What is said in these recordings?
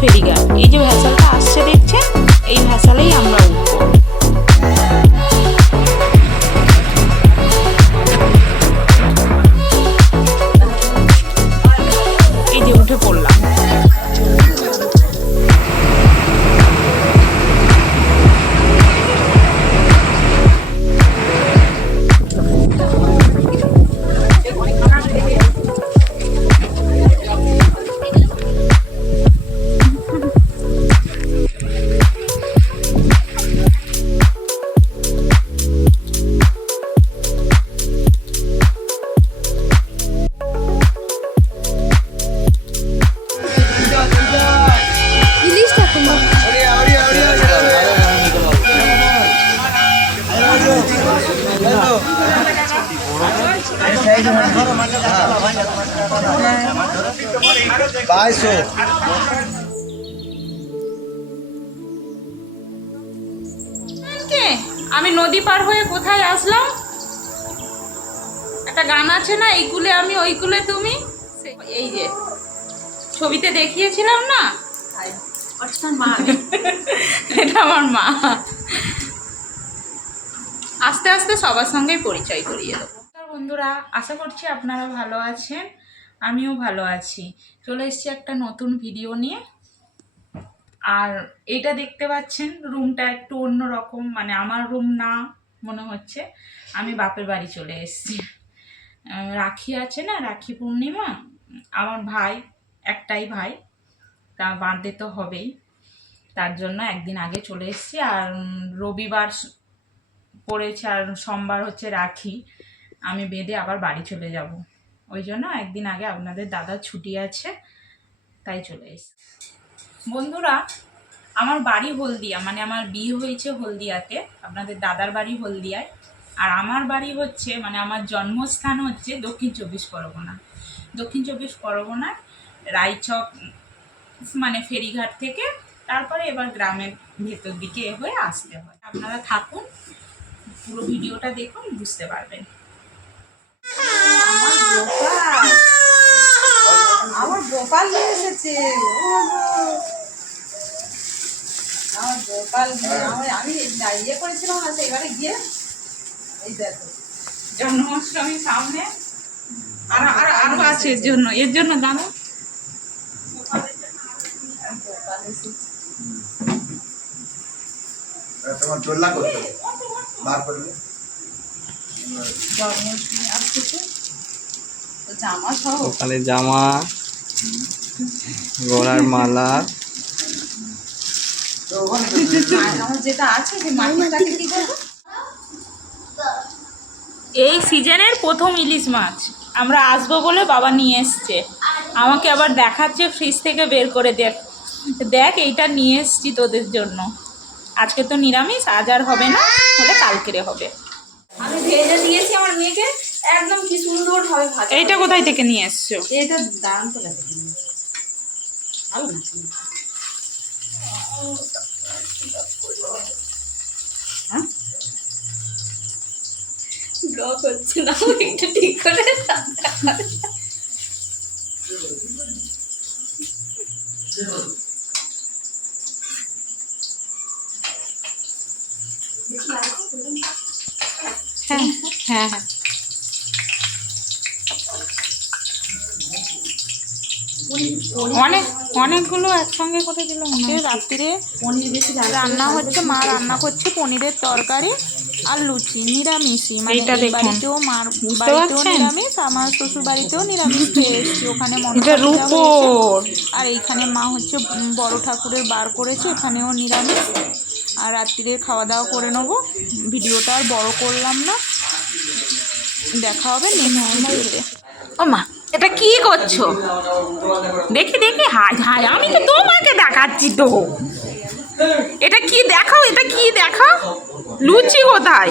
ফেরিঘাট। এই যে ভ্যাসালটা আসছে দেখছেন, এই ভ্যাসালেই আমরা উঠবো। এই যে উঠে পড়লাম। আমি নদী পার হয়ে কোথায় আসলাম? একটা গান আছে না, এই কুলে আমি ওই কুলে তুমি। এই যে ছবিতে দেখিয়েছিলাম না, এটা আমার মা। আস্তে আস্তে সবার সঙ্গেই পরিচয় করিয়ে দেবো। বন্ধুরা, আশা করছি আপনারা ভালো আছেন, আমিও ভালো আছি। চলে এসেছি একটা নতুন ভিডিও নিয়ে। আর এটা দেখতে পাচ্ছেন, রুমটা একটু অন্য রকম, মানে আমার রুম না মনে হচ্ছে। আমি বাপের বাড়ি চলে এসেছি। রাখি আছে না, রাখি পূর্ণিমা, আমার ভাই, একটাই ভাই, তা বাঁধতে তো হবেই, তার জন্য একদিন আগে চলে এসেছি। আর রবিবার পড়েছে আর সোমবার হচ্ছে রাখি, আমি বেঁধে আবার বাড়ি চলে যাব। ওই জন্য একদিন আগে, আপনাদের দাদার ছুটি আছে তাই চলে এসেছি। বন্ধুরা, আমার বাড়ি হলদিয়া, মানে আমার বিয়ে হয়েছে হলদিয়াতে, আপনাদের দাদার বাড়ি হলদিয়ায়। আর আমার বাড়ি হচ্ছে, মানে আমার জন্মস্থান হচ্ছে দক্ষিণ চব্বিশ পরগনা। দক্ষিণ চব্বিশ পরগনার রায়চক, মানে ফেরিঘাট থেকে তারপরে এবার গ্রামের ভেতর দিকে হয়ে আসতে হয়। আপনারা থাকুন, পুরো ভিডিওটা দেখুন, বুঝতে পারবেন। আমার গোপাল এসেছে, আমার গোপাল আমি ইয়ে করেছিলাম না, সেইবারে গিয়ে এই দেখো জন্মাষ্টমী সামনে, আরো আছে এর জন্য দাঁড়ো। তোমার চোল্লা করতে বার করলে জন্মাষ্টমী আসছে, জামা সহ সকালে জামা, গলার মালা, আমার যেটা আছে সেই মাটিটাকে কি করবো? এই সিজনের প্রথম ইলিশ মাছ আমরা আসবো বলে বাবা নিয়ে এসছে। আমাকে আবার দেখাচ্ছে ফ্রিজ থেকে বের করে, দেখ এইটা নিয়ে এসছি তোদের জন্য। আজকে তো নিরামিষ, আজ আর হবে না, হলে কালকেরে হবে। আমি ভেজে দিয়েছি আমার মেয়েকে, একদম কি সুন্দর হবে ভাজা। এইটা কোথায় থেকে নিয়ে এসছো? এটা দারুণ তো লাগে, ভালো না? হ্যাঁ, ব্লক হচ্ছে না, একটু ঠিক করে হ্যাঁ হ্যাঁ হ্যাঁ, অনেকগুলো একসঙ্গে করে দিলাম। রাত্রিরে পনির বেশি রান্না হচ্ছে, মা রান্না করছে পনিরের তরকারি আর লুচি, নিরামিষই। মানে এই বাড়িতেও, মার বাড়িতেও নিরামিষ, আমার শ্বশুর বাড়িতেও নিরামিষ খেয়ে এসেছি। ওখানে আর এইখানে মা হচ্ছে বড় ঠাকুরের বার করেছে, এখানেও নিরামিষ। আর রাত্রিরে খাওয়া দাওয়া করে নেবো। ভিডিওটা আর বড় করলাম না, দেখা হবে নেক্সট ভিডিওতে। ও মা, এটা কি করছো? দেখি দেখি, হাই হাই, আমি তো তোমাকে দেখাচ্ছি তো। এটা কি দেখাও, এটা কি দেখাও? লুচি কোথায়?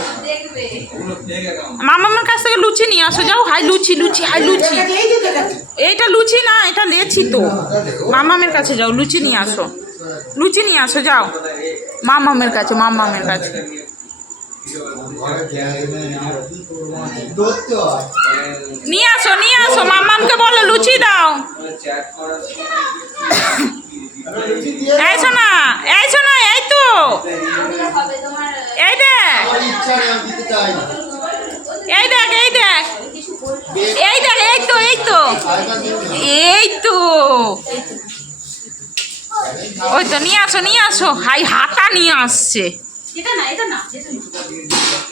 মামার কাছ থেকে লুচি নিয়ে আসো, যাও। হাই লুচি, লুচি, হাই লুচি। এইটা লুচি না, এটা লেচি তো। মামামের কাছে যাও, লুচি নিয়ে আসো, লুচি নিয়ে আসো, যাও মামামের কাছে, মামামের কাছে। নিয়ে আসো, নিয়ে আসো, মামামকে বলো লুচি দাও। লুচি দিয়ে এই শোনা, এই শোনা, এই তো, এই দেখ, আমার ইচ্ছা নেই, আমি দিতে চাই না। এই দেখ, এই দেখ, এই দেখ, এই তো, এই তো, আরেকবার দিন না। এই তো, ওই তো নিয়ে আসো, নিয়ে আসো, হাই হাতা নিয়ে আসছে। এটা না, এটা না, এটা নিয়ে যাও।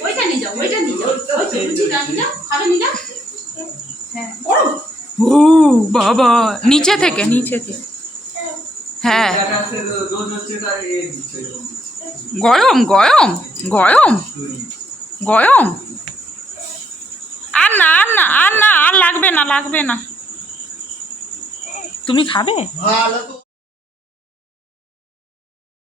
ওইটা নিয়ে যাও, ওইটা নিয়ে যাও। ওই তো, লুচিটা নিয়ে যাও, খাবে নিয়ে যাও। হ্যাঁ, বড়। ও বাবা, নিচে থেকে, নিচে থেকে, হ্যাঁ, গরম গরম গরম গরম, আর না, আর না, আর না, আর লাগবে না, লাগবে না। তুমি খাবে? ভালো তো